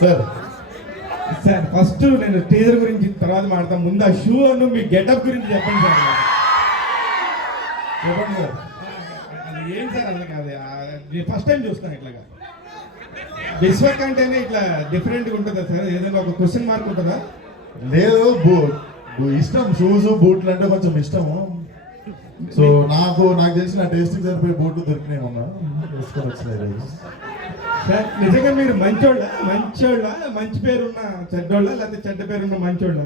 Sir sir first నేను teaser గురించి తర్వాత మాడతాం, ముందు ఆ షూ అను మీ గెటప్ గురించి చెప్పండి సార్. చెప్పండి సార్, అది ఏం సార్ అసలు కాదు, ఫస్ట్ టైం చూస్తాను ఇట్లాగా. విశ్వక్ అంటేనే ఇట్లా డిఫరెంట్గా ఉంటుందా సార్? ఏదైనా ఒక క్వశ్చన్ మార్క్ ఉంటుందా? లేదు, ఇష్టం షూస్ బూట్లు అంటే కొంచెం ఇష్టము. సో నాకు తెలిసిన టేస్ట్కి సరిపోయి బూట్లు దొరికినాయి ఉన్నా వేసుకొని వచ్చినాయి. సార్ నిజంగా మీరు మంచోళ్ళ మంచి పేరున్న చెడ్డోళ్ళ లేకపోతే చెడ్డ పేరున్న మంచోళ్ళ?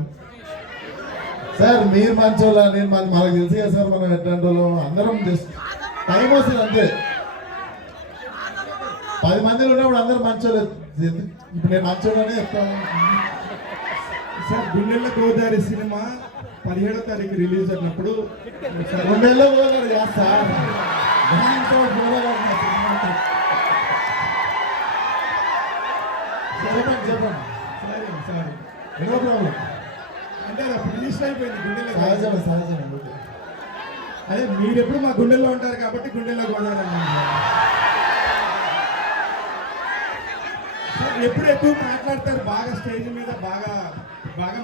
సార్ మీరు మంచోళ్ళ, నేను మనకు తెలుసు కదా సార్, మనం ఎట్లాంటి వాళ్ళం అందరం జస్ట్ టైం వస్తుంది అంతే. 10 మందిలో ఉన్నప్పుడు అందరూ మంచోళ్ళు. ఇప్పుడు నేను మంచోళ్ళనే చెప్తాను సార్. గుండెల్లో గోదావరి సినిమా 17వ తారీఖు రిలీజ్ అయినప్పుడు గుండెల్లో గోదావరి కాదు సార్, చెప్పండి సారీ నో ప్రాబ్లం. అంటే అది అప్పుడు రిలీజ్ అయిపోయింది గుండెల్లో. సహజమే. అదే మీరు ఎప్పుడు మా గుండెల్లో ఉంటారు కాబట్టి గుండెల్లో గోదావరి అన్నాను సార్. ఎప్పుడు ఎక్కువ మాట్లాడతారు, బాగా స్టేజ్ మీద బాగా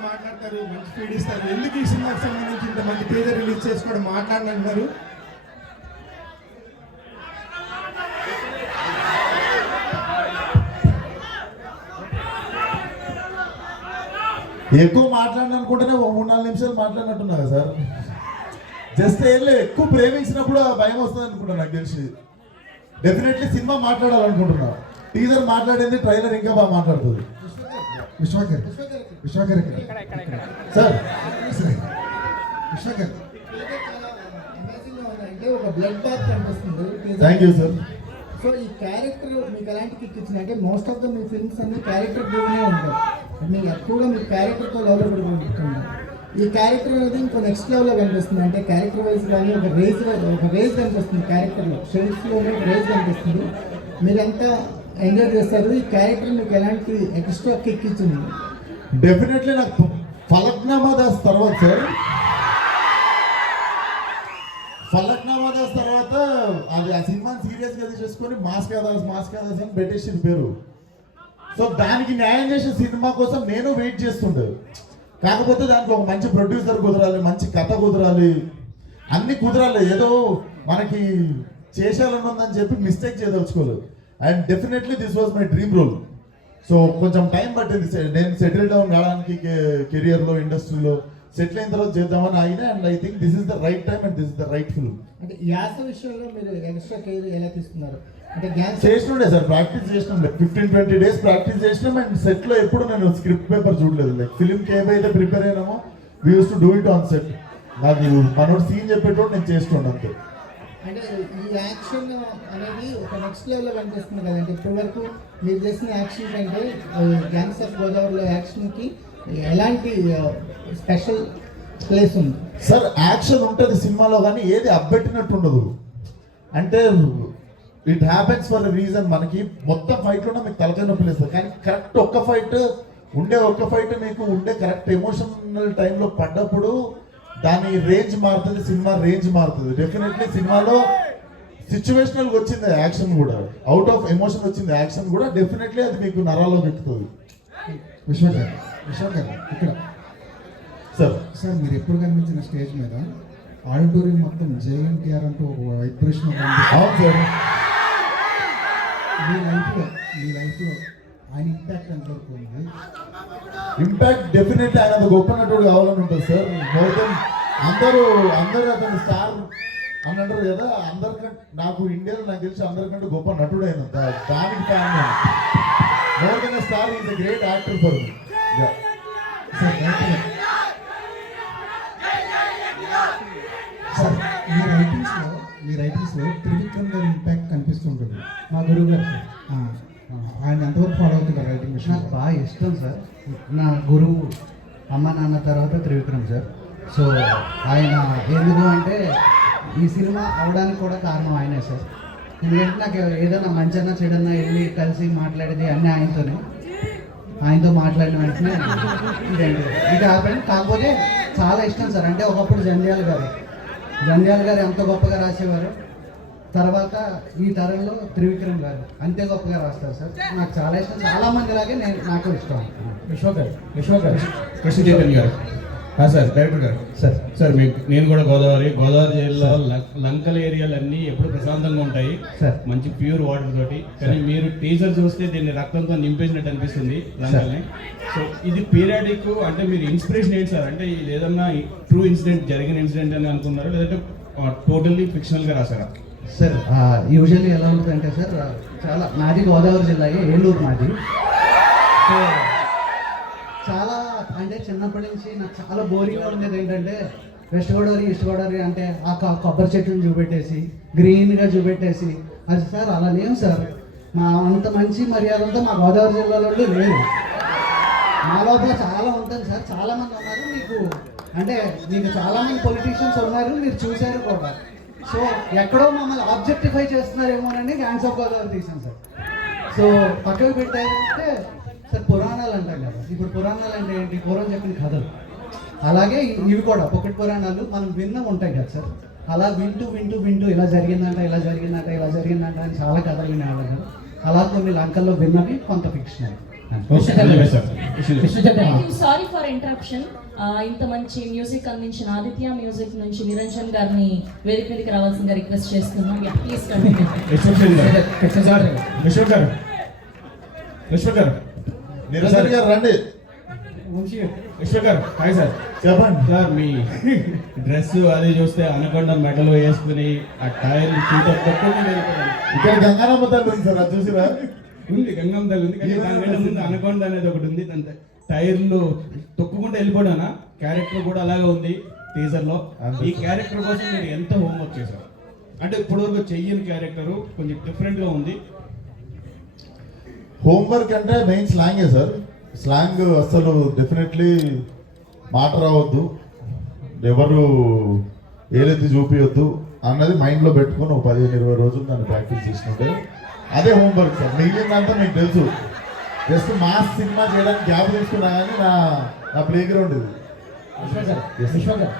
మాట్లాడతారు, మంచి ఫీడ్ ఇస్తారు. ఎందుకు ఈ సినిమాకి సంబంధించి ఇంత మంచి టీజర్ రిలీజ్ చేసుకోవడం మాట్లాడినంటున్నారు? ఎక్కువ మాట్లాడిన అనుకుంటేనే 3-4 నిమిషాలు మాట్లాడినట్టున్నా కదా సార్. జస్ట్ ఏం లేదు, ఎక్కువ ప్రేమించినప్పుడు ఆ భయం వస్తుంది అనుకుంటా. నాకు తెలిసి డెఫినెట్లీ సినిమా మాట్లాడాలనుకుంటున్నా. టీజర్ మాట్లాడింది, ట్రైలర్ ఇంకా బాగా మాట్లాడుతుంది. విశ్వాకర్ సార్ విశ్వాకర్ అంటే ఒక బ్లడ్ బాత్ కనిపిస్తుంది. Thank you sir. సో ఈ క్యారెక్టర్ మీకు ఎలాంటి కిక్ ఇచ్చింది అంటే most of the me films అన్ని క్యారెక్టర్ డ్రివెనే ఉంటాయి. మీకు ఎక్కువగా మీ క్యారెక్టర్తో లెవెల్ కూడా కనిపిస్తుంది. ఈ క్యారెక్టర్ అనేది ఇంకో నెక్స్ట్ లెవెల్లో కనిపిస్తుంది. అంటే క్యారెక్టర్ వైజ్ కానీ ఒక రేజ్ కనిపిస్తుంది. క్యారెక్టర్లో షేడ్స్లోనే రేజ్ కనిపిస్తుంది. మీరంతా ఎంజాయ్ చేస్తారు. ఈ క్యారెక్టర్ మీకు ఎలాంటి ఎక్స్ట్రా కిక్ ఇచ్చింది? డెఫినెట్లీ నాకు ఫలక్నామా దాస్ తర్వాత సార్, ఫలక్నామా దాస్ తర్వాత అది ఆ సినిమాని సీరియస్గా తీసుకొని మాస్ కాదాస్ అని పెట్టేసింది పేరు. సో దానికి న్యాయం చేసే సినిమా కోసం నేను వెయిట్ చేస్తుండే. కాకపోతే దానికి ఒక మంచి ప్రొడ్యూసర్ కుదరాలి, మంచి కథ కుదరాలి, అన్ని కుదరాలి. ఏదో మనకి చేసేయాలని ఉందని చెప్పి మిస్టేక్ చేయదలుచుకోలేదు. And definitely this was my dream role. So కొంచెం టైం పట్టింది నేను సెటిల్ డౌన్ కావడానికి, కెరియర్లో ఇండస్ట్రీలో సెటిల్ అయిన తర్వాత చేద్దామని అయినా. And I think this is the right time and this is the right film. అంటే యాస విషయంలో మీరు ఎక్స్ట్రా కేర్ ఎలా తీసుకున్నారు? అంటే చేస్తుండే సార్, ప్రాక్టీస్ చేసినాం. 15-20 డేస్ ప్రాక్టీస్ చేసినాం. అండ్ సెట్లో ఎప్పుడు నేను స్క్రిప్ట్ పేపర్ చూడలేదు. లైక్ ఫిల్మ్కి ఏమైతే ప్రిపేర్ అయినామో we use to do it on set. నాకు మనోడు సీన్ చెప్పేటోడు నేను చేస్తుండే అంతే. అంటే ఈ యాక్షన్ అనేది ఒక నెక్స్ట్ లెవెల్లో కనిపిస్తుంది కదంటే ఇప్పటి వరకు మీరు చేసిన యాక్షన్ కంటే గ్యాంగ్స్ ఆఫ్ గోదావరిలో యాక్షన్కి ఎలాంటి స్పెషల్ ప్లేస్ ఉంది? సార్ యాక్షన్ ఉంటుంది సినిమాలో, కానీ ఏది అబ్బెట్టినట్టు ఉండదు. అంటే it happens for a reason. మనకి మొత్తం ఫైట్లోనే మీకు తలకాయ నొప్పి లేస్తుంది, కానీ కరెక్ట్ ఒక్క ఫైట్ మీకు ఉండే కరెక్ట్ ఎమోషనల్ టైంలో పడ్డప్పుడు దాని రేంజ్ మారుతుంది, సినిమా రేంజ్ మారుతుంది. డెఫినెట్లీ సినిమాలో సిచ్యువేషనల్ వచ్చింది యాక్షన్ కూడా, అవుట్ ఆఫ్ ఎమోషన్ వచ్చింది యాక్షన్ కూడా. డెఫినెట్లీ అది మీకు నరాల్లోకి ఎక్కుతుంది. విశ్వాకర్ ఇక్కడ సార్ మీరు ఎప్పుడు కనిపించిన స్టేజ్ మీద ఆడిటోరియం మొత్తం జేఎన్టీఆర్ అంటూ ఒక వైబ్రేషన్. అవును సార్. మీ లైఫ్లో ఆయన ఇంపాక్ట్ ఎంతవరకు ఉంది? ఇంపాక్ట్ డెఫినెట్లీ ఆయన గొప్ప నటుడు కావాలని ఉంటుంది సార్. మోర్ దెన్ అందరూ అతను స్టార్ అని అంటారు కదా, అందరికంటే నాకు ఇండియాలో నాకు తెలిసి అందరికంటే గొప్ప నటుడు అయిన దానికి fan. More than star is a great actor for me. Sir మీ రైటింగ్స్లో త్రివిక్రమ్ గారి ఇంపాక్ట్ కనిపిస్తుంటుంది. మా గురువు గారు ఆయన ఎంతవరకు ఫాలో అవుతున్నారు రైటింగ్ విషయం? నాకు బాగా ఇష్టం సార్. నా గురువు అమ్మ నాన్న తర్వాత త్రివిక్రమ్ సార్. సో ఆయన ఎందుకు అంటే ఈ సినిమా అవడానికి కూడా కారణం ఆయనే సార్. ఎందుకంటే నాకు ఏదైనా మంచన్నా చెడన్నా వెళ్ళి కలిసి మాట్లాడేది అన్నీ ఆయనతో మాట్లాడిన వెంటనే ఇది హ్యాపెన్. కాకపోతే చాలా ఇష్టం సార్. అంటే ఒకప్పుడు జంధ్యాల గారు ఎంత గొప్పగా రాసేవారు. తర్వాత ఈ తరంలో త్రివిక్రమ్ గారు అంతే గొప్పగా రాస్తారు సార్. నాకు చాలా ఇష్టం, చాలా మంది లాగే నాకు ఇష్టం. విశ్వ గారు కృష్ణ చైతన్య గారు సార్ డైరెక్టర్ గారు సార్ సార్ నేను కూడా గోదావరి జిల్లా లంకల్ ఏరియాలు అన్నీ ఎప్పుడు ప్రశాంతంగా ఉంటాయి సార్. మంచి ప్యూర్ వాటర్ తోటి. కానీ మీరు టీజర్ చూస్తే దీన్ని రక్తంతో నింపేసినట్టు అనిపిస్తుంది లంకల్ని. సో ఇది పీరియాడిక్ అంటే మీరు ఇన్స్పిరేషన్ ఏంటి సార్? అంటే ఇది ఏదన్నా ట్రూ ఇన్సిడెంట్ జరిగిన ఇన్సిడెంట్ అని అనుకున్నారా, లేదంటే టోటల్లీ ఫిక్షనల్గా రాసారా? సార్ యూజువల్లీ ఎలా ఉంటుందంటే సార్, చాలా నాది గోదావరి జిల్లా, ఏలూరు మాది. సో చాలా అంటే చిన్నప్పటి నుంచి నాకు చాలా బోరింగ్గా ఉండేది ఏంటంటే వెస్ట్ గోదావరి ఈస్ట్ గోదావరి అంటే ఆ కొబ్బరి చెట్లను చూపెట్టేసి గ్రీన్గా చూపెట్టేసి, అది సార్ అలా లేవు సార్. మా అంత మంచి మర్యాదలతో మా గోదావరి జిల్లాలో లేదు. మా లోపల చాలా ఉంటుంది సార్, చాలామంది ఉన్నారు. మీకు చాలామంది పొలిటీషియన్స్ ఉన్నారు, మీరు చూశారు కూడా. సో ఎక్కడో మమ్మల్ని ఆబ్జెక్టిఫై చేస్తున్నారేమోనని గ్యాంగ్స్ ఆఫ్ గోదావరి తీసాం సార్. సో పక్కకు పెట్టారంటే సార్ పురాణాలు అంటాం కదా, ఇప్పుడు పురాణాలు అంటే ఏంటి? పూర్వం చెప్పిన కథలు. అలాగే ఇవి కూడా ఒకటి పురాణాలు మనం విన్న ఉంటాయి కదా సార్. అలా వింటూ వింటూ వింటూ ఇలా జరిగిందంట అని చాలా కథలు వినేవాళ్ళం కదా. అలా కొన్ని లంకల్లో విన్నవి కొంత ఫిక్షన్. Sorry for interruption. ఇంత మంచి మ్యూజిక్ అందించిన ఆదిత్య మ్యూజిక్ నుంచి నిరంజన్ గారిని వేదిక మీదకి రావాల్సిందిగా రిక్వెస్ట్ చేస్తున్నాం. Please continue. విశ్వ గారు నిరంజన్ గారు రండి. విశ్వ గారు హాయ్ సార్. చెప్పండి సార్, మీ డ్రెస్ అది చూస్తే అనకొండ మెడలో వేసుకుని ఆ టైర్ ఇక్కడ గంగానమ్మ తల్లి ఉంది సార్, అది చూసిరా? ఉంది గంగమ్మ తల్లి ఉంది, కానీ దానికంటే ముందు అనకొండ అనేది ఒకటి ఉంది. దాని టైర్లు తొక్కుకుంటూ వెళ్ళిపోయానా క్యారెక్టర్ కూడా అలాగే ఉంది టీజర్ లో. ఈ క్యారెక్టర్ కోసం మీరు ఎంత హోంవర్క్ చేశారు? అంటే ఇప్పటివరకు చెయ్యని క్యారెక్టర్ కొంచెం డిఫరెంట్ గా ఉంది. హోంవర్క్ అంటే మెయిన్ స్లాంగే సార్. స్లాంగ్ అసలు డెఫినెట్లీ మాట రావద్దు, ఎవరు ఏలెత్తి చూపించొద్దు అన్నది మైండ్లో పెట్టుకుని ఒక 15-20 రోజులు దాన్ని ప్రాక్టీస్ చేసినట్టే అదే హోంవర్క్ సార్. మిగిలిందంతా మీకు తెలుసు, జస్ట్ మాస్ సినిమా చేయడానికి గ్యాప్ తీసుకున్నా కానీ నా ప్లే గ్రౌండ్ ఇది. విశ్వ గారు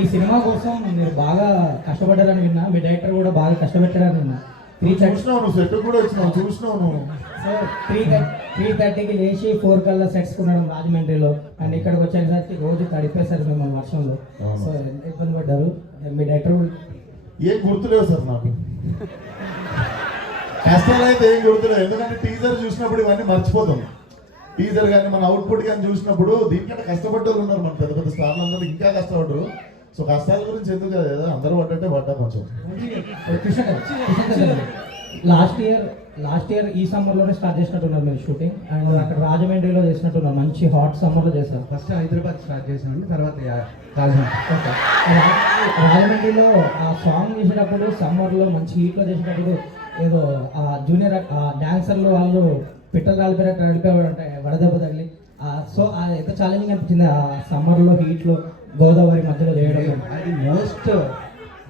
ఈ సినిమా కోసం మీరు బాగా కష్టపడ్డారని విన్నా, మీ డైరెక్టర్ కూడా బాగా కష్టపెట్టారని విన్నా. చూసినావు నువ్వు, సెట్ కూడా వచ్చినావు, చూసినావు నువ్వు. సార్ 3:30కి లేచి 4 కల్లా సెట్స్ కొనడం రాజమండ్రిలో, అండ్ ఇక్కడికి వచ్చేసరికి రోజు తడిపేశారు మిమ్మల్ని వర్షంలో. సో ఎంత ఇబ్బంది పడ్డారు మీ డైరెక్టర్? ఏం గుర్తులేవు సార్ నాకు, కష్టాలు అయితే ఏం గుర్తులేవు. ఎందుకంటే టీజర్ చూసినప్పుడు ఇవన్నీ మర్చిపోతాం. టీజర్ కానీ మన అవుట్పుట్ కానీ చూసినప్పుడు దీనికంటే కష్టపడ్డ వాళ్ళు ఉన్నారు, మన పెద్ద పెద్ద స్టార్లు అందరూ ఇంకా కష్టపడ్డరు. సో కష్టాల గురించి ఎందుకు కదా, అందరూ పడ్డట్టే పడ్డా కొంచెం. లాస్ట్ ఇయర్ ఈ సమ్మర్లోనే స్టార్ట్ చేసినట్టున్నారు మీరు షూటింగ్, అండ్ అక్కడ రాజమండ్రిలో చేసినట్టున్నారు. మంచి హాట్ సమ్మర్లో చేశారు. ఫస్ట్ హైదరాబాద్ స్టార్ట్ చేసామండి, తర్వాత రాజమండ్రి. ఓకే, రాజమండ్రిలో ఆ సాంగ్ చేసేటప్పుడు సమ్మర్లో మంచి హీట్లో చేసేటప్పుడు ఏదో ఆ జూనియర్ డాన్సర్లు వాళ్ళు పిట్టలు రాలిపోయారు అంటే వడదెబ్బ తగిలి. సో అది ఎంత ఛాలెంజింగ్ అనిపించింది ఆ సమ్మర్లో హీట్లో గోదావరి మధ్యలో చేయడం? అది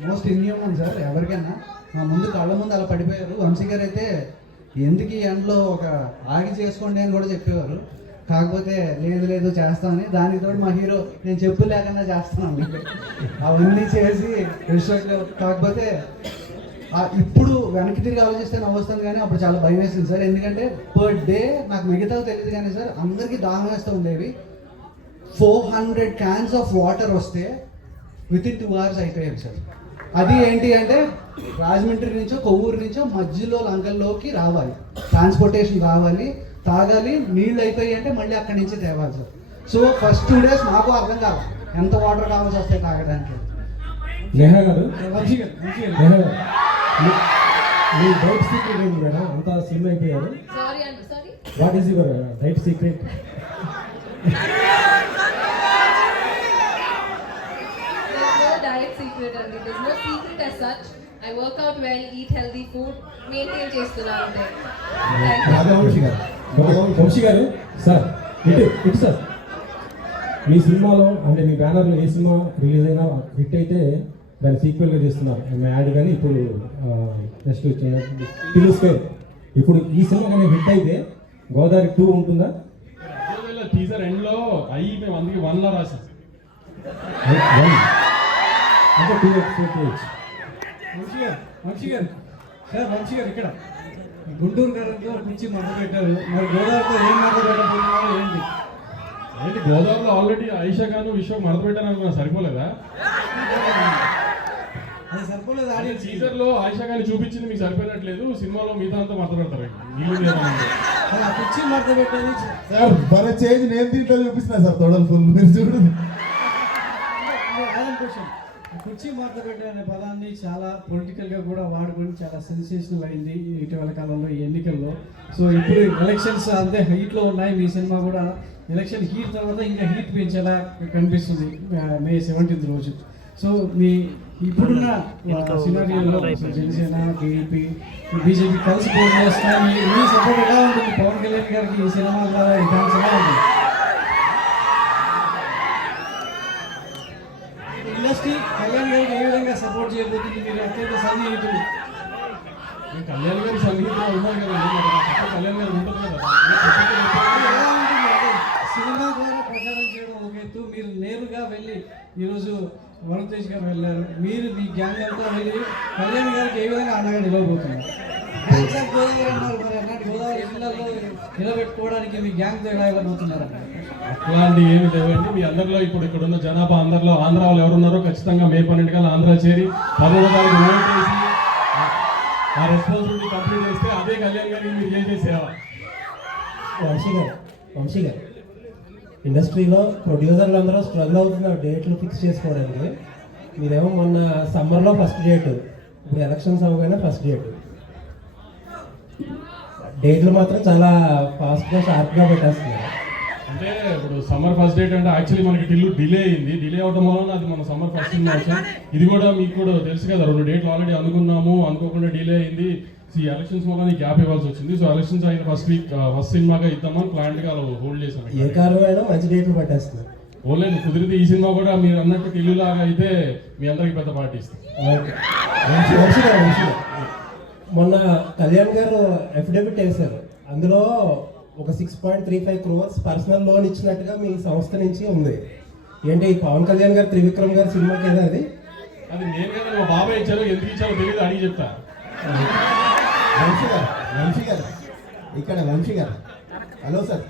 మోస్ట్ ఇన్హ్యూమన్ సార్. ఎవరికైనా మా ముందు కళ్ళ ముందు అలా పడిపోయారు. వంశీ గారు అయితే ఎందుకు ఈ ఎండలో ఒక ఆగి చేసుకోండి అని కూడా చెప్పేవారు. కాకపోతే లేదు చేస్తామని, దానికి తోడు మా హీరో నేను చెప్పు లేకుండా చేస్తున్నాను అవన్నీ చేసి కాకపోతే ఇప్పుడు వెనక్కి తిరిగి ఆలోచిస్తే నవ్వుస్తాను, కానీ అప్పుడు చాలా భయం వేసింది సార్. ఎందుకంటే పర్ డే నాకు మిగతా తెలియదు కానీ సార్ అందరికీ దాహం వేస్తూ ఉండేవి. 400 cans ఆఫ్ వాటర్ వస్తే వితిన్ 2 hours అయిపోయాయి సార్. అది ఏంటి అంటే రాజమండ్రి నుంచో కొవ్వూరు నుంచో మధ్యలో లంకల్లోకి రావాలి, ట్రాన్స్పోర్టేషన్ రావాలి, తాగాలి, నీళ్ళు అయిపోయి అంటే మళ్ళీ అక్కడి నుంచి తేవాలి సార్. సో ఫస్ట్ 2 days నాకు అర్థం కాదు ఎంత వాటర్ కావాల్సి వస్తాయి తాగడానికి. నేహా గారు, నేహా గారు, మీ డైట్ సీక్రెట్ ఏంటి మేడం? అంతా సిమ్ అయిపోయారు. What is your diet secret? Direct secret అండి. There's no secret as such. I work out well, eat healthy food, maintain చేస్తున్నా అంతే. వంశీ గారు సార్, ఇటు సార్, మీ సినిమాలో అంటే మీ బ్యానర్లో ఏ సినిమా రిలీజ్ అయినా హిట్ అయితే దాన్ని సీక్వెల్గా చేస్తున్నారు. యాడ్ కానీ ఇప్పుడు నెక్స్ట్ తెలుసుకో. ఇప్పుడు ఈ సినిమా కానీ హిట్ అయితే గోదావరి 2 ఉంటుందా? టీజర్ ఎండ్లో మేము అందుకే 1 రాసాం. అంటే 2 ఎక్స్పెక్ట్ చేయొచ్చు. వంశీ గారు సార్ వంశీ గారు ఇక్కడ గుంటూరు గారితో పిచ్చి మొదలు పెట్టారు, మరి గోదావరితో ఏం మొదలు పెట్టబోతున్నారు ఏంటి? ఏంటి గోదావరిలో ఆల్రెడీ ఆయిషా గాను విశ్వ మడత పెట్టాను అనుకున్నా, సరిపోలేదా? అది సరిపోలేదు ఆడియన్స్. టీజర్ లో ఆయిషా గారిని చూపించింది మీకు సరిపోయినట్లేదు, సినిమాలో మిగతా అంతా మడత పెడతారు. నీళ్ళు లేదంటే ఆ పిచ్చి మొదలు పెట్టేది సార్ మన చేంజ్ నేను దీంట్లో చూపిస్తున్నా సార్ తొడలు ఫుల్ మీరు చూడు. క్వశ్చన్, కుర్చీ మార్త పెట్టే అనే పదాన్ని చాలా పొలిటికల్గా కూడా వాడుకొని చాలా సెన్సేషనల్ అయింది ఇటీవల కాలంలో ఈ ఎన్నికల్లో. సో ఇప్పుడు ఎలక్షన్స్ అంతే హీట్లో ఉన్నాయి, మీ సినిమా కూడా ఎలక్షన్ హీట్ తర్వాత ఇంకా హీట్ పెంచేలా కనిపిస్తుంది మే 17th రోజు. సో మీ ఇప్పుడున్న సినారియోలో జనసేన, టీడీపీ, బీజేపీ కలిసి పోటీ చేస్తున్నా, మీ సపోర్ట్ ఎలా ఉంటుంది పవన్ కళ్యాణ్ గారికి ఈ సినిమా ద్వారా ఈ డాన్స్ ఎలా ఉంటుంది? ఇండస్ట్రీ కళ్యాణ్ గారికి ఏ విధంగా సపోర్ట్ చేయబోతుంది? మీరు అత్యంత సన్నిహితులు. కళ్యాణ్ గారి సంగీతం ఉన్నారు కదండి, కళ్యాణ్ గారు ఉంటుంది కదా. ఎలా ఉంటుంది అంటే సినిమా ద్వారా ప్రచారం చేయడం ఒక ఎత్తు, మీరు నేరుగా వెళ్ళి ఈరోజు వరుణ్ తేజ్ గారు వెళ్ళారు, మీరు మీ గ్యాంగ్ అంతా వెళ్ళి కళ్యాణ్ గారికి ఏ విధంగా అండగా నిలవబోతున్నారు? గ్యాంగ్స్ ఆఫ్ గోదావరి అన్నారు, మరి అన్నట్టు గోదావరి జిల్లాలో నిలబెట్టుకోవడానికి మీ గ్యాంగ్తో ఎలా ఇవ్వబోతున్నారు? అట్లాంటి ఏమి లేవండి. మీ అందరిలో ఇప్పుడు ఇక్కడ ఉన్న జనాభా అందరిలో ఆంధ్ర వాళ్ళు ఎవరున్నారో ఖచ్చితంగా మే 12 కల్లా ఆంధ్ర చేరి 11వ తారీఖు ఓట్ వేసి ఆ రెస్పాన్సిబిలిటీ కంప్లీట్ చేస్తే అదే కళ్యాణ్ గారికి మీరు చేసేవా. వంశీ గారు ఇండస్ట్రీలో ప్రొడ్యూసర్లు అందరూ స్ట్రగుల్ అవుతున్నారు డేట్లు ఫిక్స్ చేసుకోవడానికి. మీరేమో మొన్న సమ్మర్లో ఫస్ట్ డేట్, ఇప్పుడు ఎలక్షన్స్ అవ్వగానే ఫస్ట్ డేట్లు మాత్రం చాలా ఫాస్ట్గా షార్ప్గా పెట్టేస్తున్నారు. అంటే ఇప్పుడు సమ్మర్ ఫస్ట్ డేట్ అంటే యాక్చువల్లీ మనకి టిల్లు డిలే అయింది, డిలే అవడం వలన అది మన సమ్మర్ ఫస్ట్ సినిమా వచ్చాం. ఇది కూడా మీకు కూడా తెలుసు కదా, 2 డేట్లు ఆల్రెడీ అనుకున్నాము, అనుకోకుండా డిలే అయింది. ఈ ఎలక్షన్స్ వల్ల గ్యాప్ ఇవ్వాల్సి వచ్చింది. సో ఎలక్షన్స్ అయిన ఫస్ట్ వీక్ ఫస్ట్ సినిమాగా ఇద్దామని ప్లాన్గా హోల్డ్ చేశాను. ఏ కారణమైనా మంచి డేట్లు పట్టేస్తున్నారు. ఓన్లైన్ కుదిరితే ఈ సినిమా కూడా మీరు అన్నట్టు టిల్లు లాగా అయితే మీ అందరికి పెద్ద పార్టీ ఇస్తాం. వంశీ గారు మొన్న కళ్యాణ్ గారు అఫిడవిట్ వేశారు, అందులో ఒక 6.35 crores పర్సనల్ లోన్ ఇచ్చినట్టుగా మీ సంస్థ నుంచి ఉంది. ఏంటి పవన్ కళ్యాణ్ గారు త్రివిక్రమ్ గారు సినిమాకి ఏదా అది? అది నేను కదా మా బాబాయ్ ఇచ్చారో ఎందుకు ఇచ్చారో తెలియదు, అడిగి చెప్తా. వంశీ గారు ఇక్కడ వంశీ గారు హలో సార్.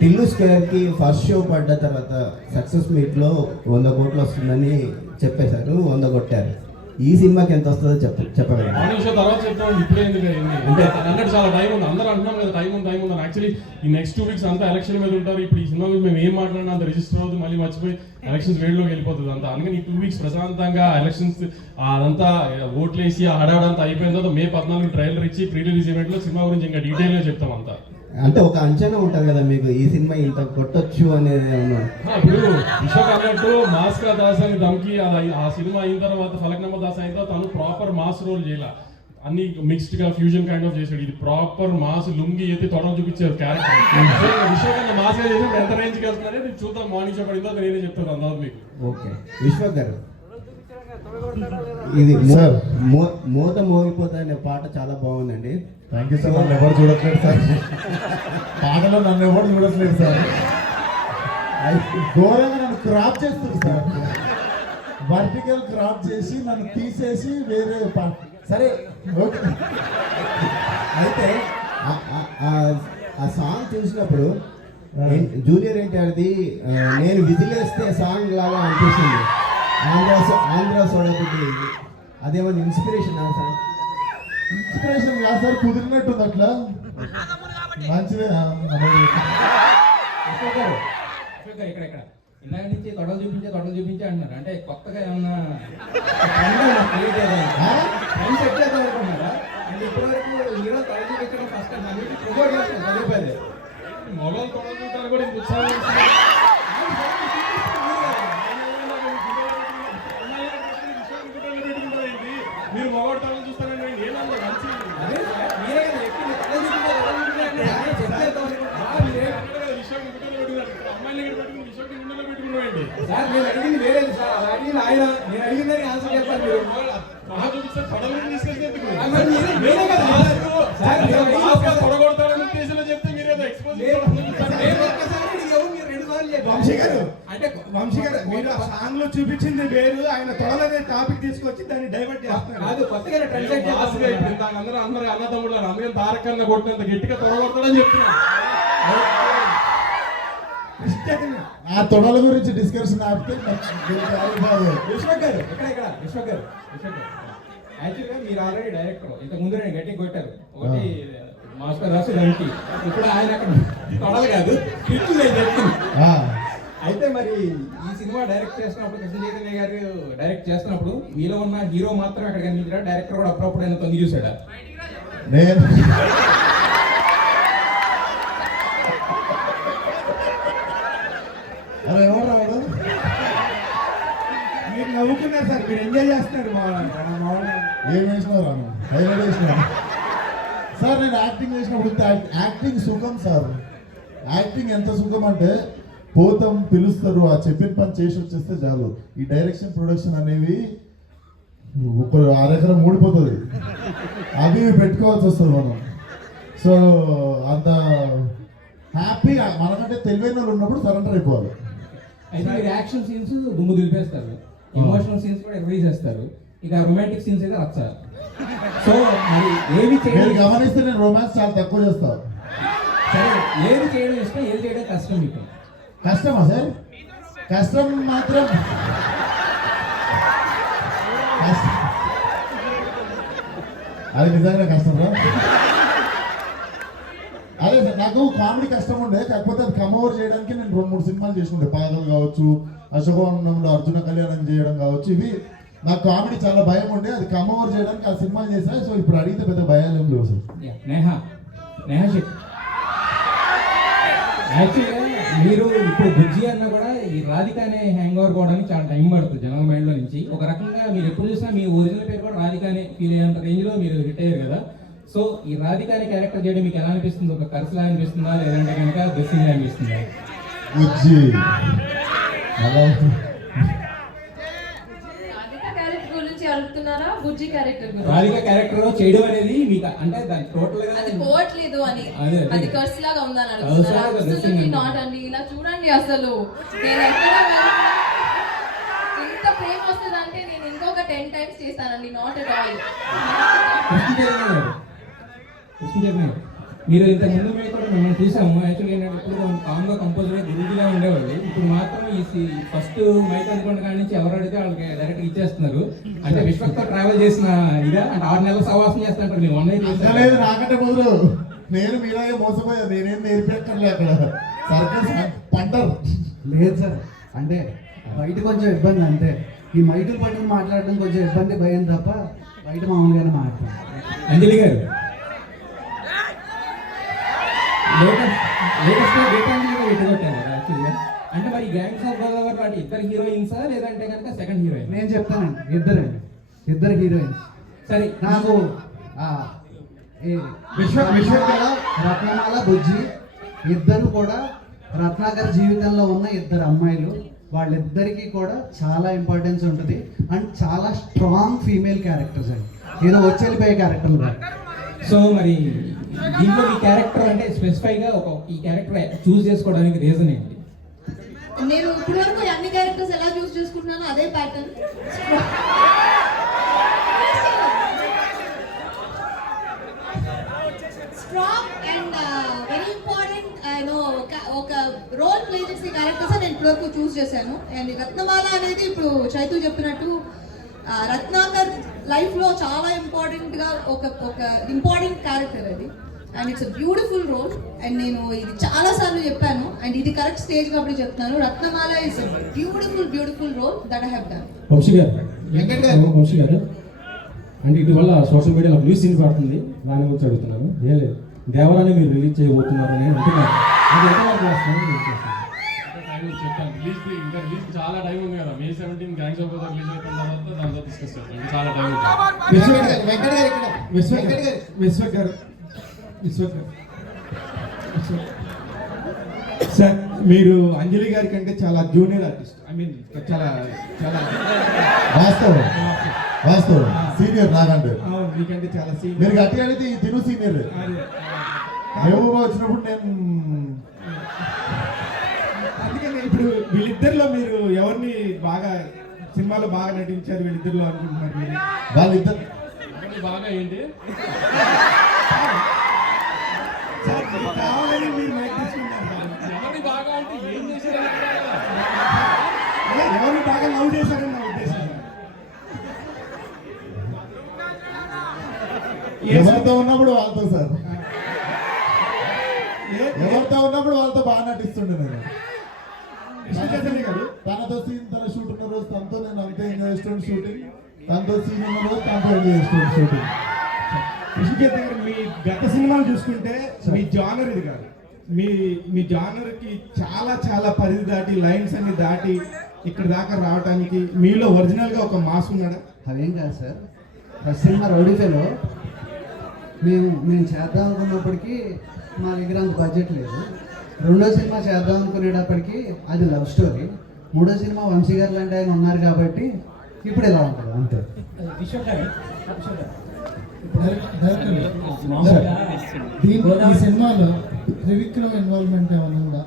టిల్లు స్క్వేర్కి ఫస్ట్ షో పడ్డ తర్వాత సక్సెస్ మీట్లో 100 కోట్లు వస్తుందని చెప్పేశారు, 100 కొట్టారు. ఈ సినిమాకి ఎంత వస్తుందో చెప్పగలరు? మార్నింగ్ షో తర్వాత చెప్తామండి, ఇప్పుడే ఎందుకు అంటే అన్నట్టు చాలా టైం ఉంది. అందరూ అంటున్నాం కదా టైం ఉంది అని. యాక్చువల్లీ ఈ నెక్స్ట్ 2 weeks అంతా ఎలక్షన్ మీద ఉంటారు. ఇప్పుడు ఈ సినిమా మీద మేము ఏం మాట్లాడినా అంత రిజిస్టర్ అవుతుంది, మళ్ళీ మర్చిపోయి ఎలక్షన్స్ వేడిలోకి వెళ్ళిపోతుంది అంతా. అందుకని ఈ 2 weeks ప్రశాంతంగా ఎలక్షన్స్ అదంతా ఓట్లేసి ఆ హడాడంతా అయిపోయిన తర్వాత మే 14 ట్రైలర్ ఇచ్చి ప్రీ రిలీజ్ ఈవెంట్లో సినిమా గురించి ఇంకా డీటెయిల్గా చెప్తాం అంతా. అంటే ఒక అంచనా ఉంటుంది కదా మీకు, ఈ సినిమా ఇంత కొట్టొచ్చు అనేది ఏమన్నా? ఇప్పుడు విశ్వక్ అన్నట్టు మాస్ కా దాస్ అని దమ్కి ఆ సినిమా అయిన తర్వాత ఫలక్నామా దాస్ అయిన తర్వాత తను ప్రాపర్ మాస్ రోల్ చేయాల, అన్ని మిక్స్డ్ గా ఫ్యూజన్ కైండ్ ఆఫ్ చేసాడు. ఇది ప్రాపర్ మాస్ లుంగి ఎత్తి తొడలు చూపించారు క్యారెక్టర్. విశ్వక్ అన్న మాస్ గా చేసి ఎంత రేంజ్కి వెళ్తున్నారో చూద్దాం, మార్నింగ్ షో పడిన తర్వాత నేనే చెప్తాను అందరూ మీకు. ఓకే విశ్వక్ గారు, ఇది మోత మోగిపోతా అనే పాట చాలా బాగుందండి. Thank you sir. నన్ను ఎవరు చూడట్లేదు సార్, పాటలో నన్ను ఎవరు చూడట్లేదు సార్. ఘోరంగా నన్ను క్రాప్ చేస్తుంది సార్, వర్టికల్ క్రాప్ చేసి నన్ను తీసేసి వేరే సరే ఓకే. అయితే ఆ సాంగ్ చూసినప్పుడు జూనియర్ ఎన్టీఆర్ది నేను విజిలేస్తే సాంగ్ లాగా అనిపిస్తుంది. ఆంధ్ర సోడబుద్ధి అదేమన్నా ఇన్స్పిరేషన్ సార్? ఇన్స్పిరేషన్ కాదు సార్, కుదిరినట్టుంది అట్లా. మంచిదే ఇక్కడ ఇందాక నుంచి తొడలు చూపించే అంటున్నారు. అంటే కొత్తగా ఏమన్నా సెట్ చేద్దాం అనుకుంటున్నారా? అంటే ఇప్పటివరకు హీరో తొడలు చూపించడం ఫస్ట్ చదివిపోయింది. మొగలు తొడలు చూడటానికి కూడా ఇంత ఉత్సాహం మీరు మొగడు తొడలు చూస్తారండి, ఏమన్నా మంచి అమ్మాయిని పెట్టుకుని విశ్వకి గుండెలో పెట్టుకున్నాయండి. సార్ నేను అడిగింది వేరేది సార్, అలా అడిగింది ఆయన, నేను అడిగిందని ఆన్సర్ చెప్పాను. మీరు చూపిస్తే పడవలు తీసుకెళ్ళేందుకు తొడగొడతాడని ఉద్దేశంలో చెప్తే మీరు ఎక్స్పోజ్ వంశీ గారు అంటే వంశీ గారు మీరు ఆ సాంగ్ లో చూపించింది వేరు, ఆయన తొడలనే టాపిక్ తీసుకొచ్చి దాన్ని డైవర్ట్ చేస్తున్నారు. కాదు కొత్తగా ట్రాన్స్లేట్ చేయాల్సిందే. ఇప్పుడు ఇందాక అందరూ అన్నదమ్ముడు అందుకని తారక్ అన్న కొట్టినంత గట్టిగా తొడగొడతాడని చెప్తున్నాను. ఆ తొడల గురించి డిస్కషన్ ఆపితే విశ్వక్ గారు ఇక్కడ విశ్వక్ గారు యాక్చువల్గా మీరు ఆల్రెడీ డైరెక్టర్, ఇంతకు ముందు నేను గట్టిగా కొట్టారు ఒకటి మాస్టర్ రాసు దానికి. ఇప్పుడు ఆయన అక్కడ తొడలు కాదు స్క్రిప్ట్ నేను చెప్తుంది. అయితే మరి ఈ సినిమా డైరెక్ట్ చేస్తున్నప్పుడు కృష్ణ చైతన్య గారు డైరెక్ట్ చేస్తున్నప్పుడు మీలో ఉన్న హీరో మాత్రం అక్కడ కనిపించాడు, డైరెక్టర్ కూడా అప్పుడప్పుడు ఆయన తొంగి చూసాడా? నేను అరే ఎవరు మీరు నవ్వుకున్నారు సార్, మీరు ఎంజాయ్ చేస్తున్నారు. ఏం వేసినా రాను హైలైట్ వేసినా సార్. నేను యాక్టింగ్ చేసినప్పుడు యాక్టింగ్ సుఖం సార్. యాక్టింగ్ ఎంత సుఖం అంటే పోతాం, పిలుస్తారు, ఆ చెప్పిన పని చేసి వచ్చేస్తే చాలు. ఈ డైరెక్షన్ ప్రొడక్షన్ అనేవి ఒక అరెకరం ఊడిపోతుంది, అవి పెట్టుకోవాల్సి వస్తుంది మనం. సో అంత హ్యాపీగా మనకంటే తెలివైన వాళ్ళు ఉన్నప్పుడు సరెండర్ అయిపోవాలి. అయితే మీరు యాక్షన్ సీన్స్ దుమ్ము దులిపేస్తారు, ఎమోషనల్ సీన్స్ కూడా రిలీజ్ చేస్తారు, ఇక రొమాంటిక్ సీన్స్ అయితే రచ్చ. సో మరి ఏవి మీరు గమనిస్తే నేను రొమాన్స్ చాలా తక్కువ చేస్తాను. సరే, ఏది చేయడం ఇష్టం, ఏది చేయడం కష్టం మీకు? కష్టమా సార్? కష్టం మాత్రం అది నిజంగా కష్టం సార్. అదే సార్, నాకు కామెడీ కష్టం ఉండే, కాకపోతే అది కమ్ ఓవర్ చేయడానికి నేను 2-3 సినిమాలు చేసుకుంటే, పాదలు కావచ్చు, అశోకవనంలో అర్జున కళ్యాణం చేయడం కావచ్చు, ఇవి నాకు కామెడీ చాలా భయం ఉండే, అది కమ్ ఓవర్ చేయడానికి ఆ సినిమాలు చేశా. సో ఇప్పుడు అడిగితే పెద్ద భయాలు ఏం లేవు సార్. నేహా యాక్చువల్గా మీరు ఇప్పుడు బుజ్జి అన్న కూడా ఈ రాధిక అనే హ్యాంగ్ ఓవర్ పోవడానికి చాలా టైం పడుతుంది జనరల్ మైండ్లో నుంచి. ఒక రకంగా మీరు ఎప్పుడు చూసినా మీ ఒరిజినల్ పేరు కూడా రాధిక అనే ఫీల్ అయ్యేంత రేంజ్లో మీరు హిట్ అయ్యారు కదా. సో ఈ రాధిక అనే క్యారెక్టర్ చేయడం మీకు ఎలా అనిపిస్తుంది? ఒక కర్సులా అనిపిస్తుందా, లేదంటే కనుక డ్రెస్సింగ్ అనిపిస్తుందా? బుజ్జి అడుగుతున్నారా బుజ్జి క్యారెక్టర్ రాధిక క్యారెక్టర్ చేయడం అనేది మీకు అంటే దాని టోటల్ గా అది పోవట్లేదు అని, అది కర్స్ లాగా ఉందని అడుగుతున్నారా? అడుగుతున్నారా? నాట్ అండి, ఇలా చూడండి. అసలు నేను ఎక్కడ ఇంత ప్రేమ వస్తుంది అంటే నేను ఇంకొక 10 times చేస్తానండి. Not at all. మీరు ఇంత ముందు మేము కూడా మిమ్మల్ని చూసాము. యాక్చువల్గా ఏంటంటే ఇప్పుడు కామ్గా కంపోజర్ గురువుగా ఉండేవాళ్ళు, ఇప్పుడు మాత్రం ఈ ఫస్ట్ మైక్ అనుకోండి కానీ నుంచి ఎవరు అడిగితే వాళ్ళకి డైరెక్ట్ ఇచ్చేస్తున్నారు. అంటే విశ్వక్తో ట్రావెల్ చేసిన ఇదా అంటే 6 నెలలు సవాసం చేస్తుంటారు. మీరు 1 year లేదు, నాకంటే మొదలు నేను మీలాగే మోసపోయా. నేనేం నేర్పెక్కర్లే అక్కడ సర్కస్ పంటరు. లేదు సార్, అంటే బయట కొంచెం ఇబ్బంది అంతే. ఈ మైకులు పట్టుకుని మాట్లాడడం కొంచెం ఇబ్బంది, భయం తప్ప బయట మామూలుగానే మాట్లాడతాం. అంజలి గారు లేటెస్ట్ గీతాంజలి గారు ఎట్టుకొట్టారు కదా యాక్చువల్గా. అంటే మరి గ్యాంగ్స్ ఆఫ్ గోదావరి వాటి ఇద్దరు హీరోయిన్సా లేదంటే కనుక సెకండ్ హీరోయిన్? నేను చెప్తానండి, ఇద్దరు హీరోయిన్స్. సరే, నాకు రత్నమాల బుజ్జి ఇద్దరు కూడా రత్నాకర్ జీవితంలో ఉన్న ఇద్దరు అమ్మాయిలు. వాళ్ళిద్దరికీ కూడా చాలా ఇంపార్టెన్స్ ఉంటుంది అండ్ చాలా స్ట్రాంగ్ ఫీమేల్ క్యారెక్టర్స్ అండి, ఏదో వచ్చేళ్ళిపోయే క్యారెక్టర్లు కాదు. సో మరి దీంట్లో ఈ క్యారెక్టర్ అంటే స్పెసిఫైగా ఈ క్యారెక్టర్ చూస్ చేసుకోవడానికి రీజన్ ఏంటి? నేను ఇప్పుడు వరకు అన్ని క్యారెక్టర్స్ ఎలా చూస్ చేసుకుంటున్నానో అదే pattern. Strong and very important ఒక రోల్ ప్లే చేసే క్యారెక్టర్స్ నేను ఇప్పుడు వరకు చూస్ చేశాను. అండ్ రత్నమాల అనేది ఇప్పుడు చైతు చెప్పినట్టు రత్నాకర్ లైఫ్లో చాలా ఇంపార్టెంట్గా ఒక ఇంపార్టెంట్ క్యారెక్టర్ అది. And it's beautiful role. And నేను ఇది చాలా సార్లు చెప్పాను అండ్ ఇది కరెక్ట్ స్టేజ్ కాబట్టి చెప్తున్నాను. Ratnamala is beautiful role that I have done. Vamshi garu అంటే ఇటీవల సోషల్ మీడియాలో న్యూస్ సీన్ పడుతుంది, దాని గురించి అడుగుతున్నాను. ఏం లేదు, దేవరాన్ని మీరు రిలీజ్ చేయబోతున్నారు అని అంటున్నారు. అది ఎంతవరకు వస్తుంది? చెప్తాను. ఇంకా రిలీజ్ చాలా టైం ఉంది కదా. May 17 gangs of Godavari release అయిపోయిన తర్వాత దాంతో డిస్కస్ చేస్తాం. ఇంకా చాలా టైం ఉంది. విశ్వక్ గారు సార్, మీరు అంజలి గారి కంటే చాలా జూనియర్ ఆర్టిస్ట్. ఐ మీన్ చాలా చాలా వాస్తవం సీనియర్ నాకంటే. మీకంటే చాలా సీనియర్. మీరు గట్టిగా అడిగితే ఈ తిను సీనియర్. మేము వచ్చినప్పుడు నేను అందుకని ఇప్పుడు వీళ్ళిద్దరిలో మీరు సినిమాలో బాగా నటించారు వీళ్ళిద్దరిలో అనుకుంటున్నారు మీరు? వాళ్ళిద్దరు ఎవరిని బాగా ఏంటి సార్, మీరు కావాలని మీరు మైక్ తీసుకుంటారు సార్. ఎవరిని బాగా అంటే ఏం చేశారు అదే, ఎవరిని బాగా లవ్ చేశారని నా ఉద్దేశం సార్. ఎవరితో ఉన్నప్పుడు వాళ్ళతో సార్, ఏ- ఎవరితో ఉన్నప్పుడు వాళ్ళతో బాగా నటిస్తుండే నేను. కృష్ణ చైతన్య గారు తనతో సీన్ తన షూట్ ఉన్న రోజు తనతో నేను అంతే ఎంజాయ్ చేస్తుండే షూటింగ్, తనతో సీన్ ఉన్న రోజు తనతో ఎంజాయ్ చేస్తుండే షూటింగ్. కృష్ణ చైతన్య గారు మీ గత సినిమాలు చూసుకుంటే మీ జానర్ ఇది కాదు. మీ జానర్ కి చాలా చాలా పరిధి దాటి లైన్స్ అన్ని దాటి ఇక్కడ దాకా రావడానికి మీలో ఒరిజినల్ గా ఒక మాస్ ఉన్నాడా? అదేం కాదు సార్. ఫస్ట్ సినిమా రౌడీఫేలో మేము చేద్దాం అనుకున్నప్పటికీ మా దగ్గర అంత బడ్జెట్ లేదు. రెండో సినిమా చేద్దాం అనుకునేటప్పటికి అది లవ్ స్టోరీ. మూడో సినిమా వంశీ గారు లాంటి ఆయన ఉన్నారు కాబట్టి ఇప్పుడు ఇలా ఉంటుంది అంతే. ఈ సినిమాలో త్రివిక్రమ్ ఇన్వాల్వ్మెంట్ ఏమైనా ఉందా?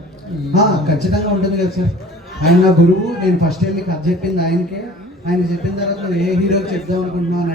ఖచ్చితంగా ఉంటుంది కదా సార్. ఆయన నా గురువు. నేను ఫస్ట్ వెళ్ళి కథ చెప్పింది ఆయనకే. ఆయన చెప్పిన తర్వాత నువ్వు ఏ హీరోకి చెప్దాం అనుకుంటున్నావు అని